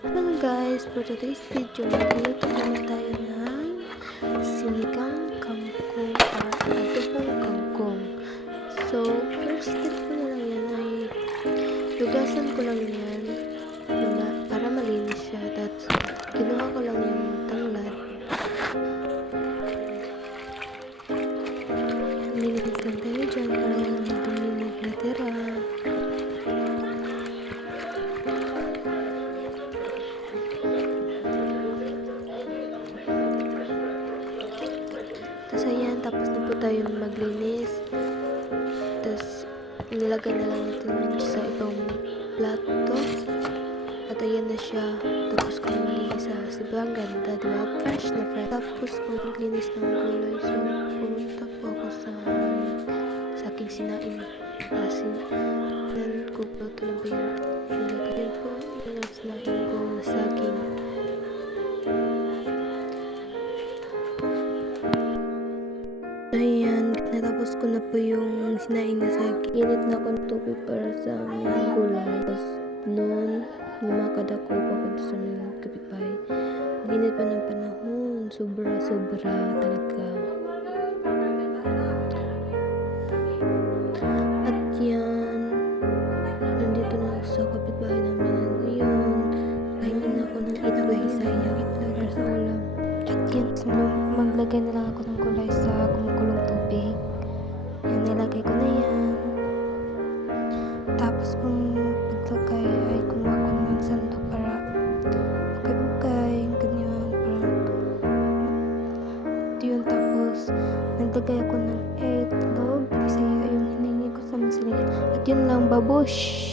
Hello guys, for today's video, magluluto naman tayo ng sinigang kangkong at adobong kangkong. So, first step ko na lang yan ay lugasan ko lang yan para malinis siya. Tapos, kinuha ko lang yung tanglad. Linis lang tayo dyan para walang madumi natira. Tapos ayan, tapos na po tayo maglinis. Tapos nilagay na lang natin sa ibang plato. At ayan na siya. Tapos ko maglinis sa sobrang ganda, diba? Fresh na fresh. Tapos ko maglinis ng gulay. So pumunta po ako sa aking sinaing. Kasi nan ko po ito lang ba yung nilagay po yung sinaing ko sa aking. Ayan, natapos ko na po yung sinaing na saging. Init na akong tubig para sa aming gulay. Tapos noon, lumakad ako papunta sa aming kapitbahay. Init pa ng panahon. Sobra talaga. At yan, nandito na ako sa kapitbahay namin. Ayun, kainin na ako ng itlog sa ulam. At yan, maglagay na lang ako ng gulay sa kumukulong tubig. Yan, nilagay ko na yan. Tapos kung paglagay ay kumuha ko ng sandok para ukay-ukay, ganyan, para yun. Tapos naglagay ako ng itlog kasi yung hiningi ko sa masilin. At yun lang, babush!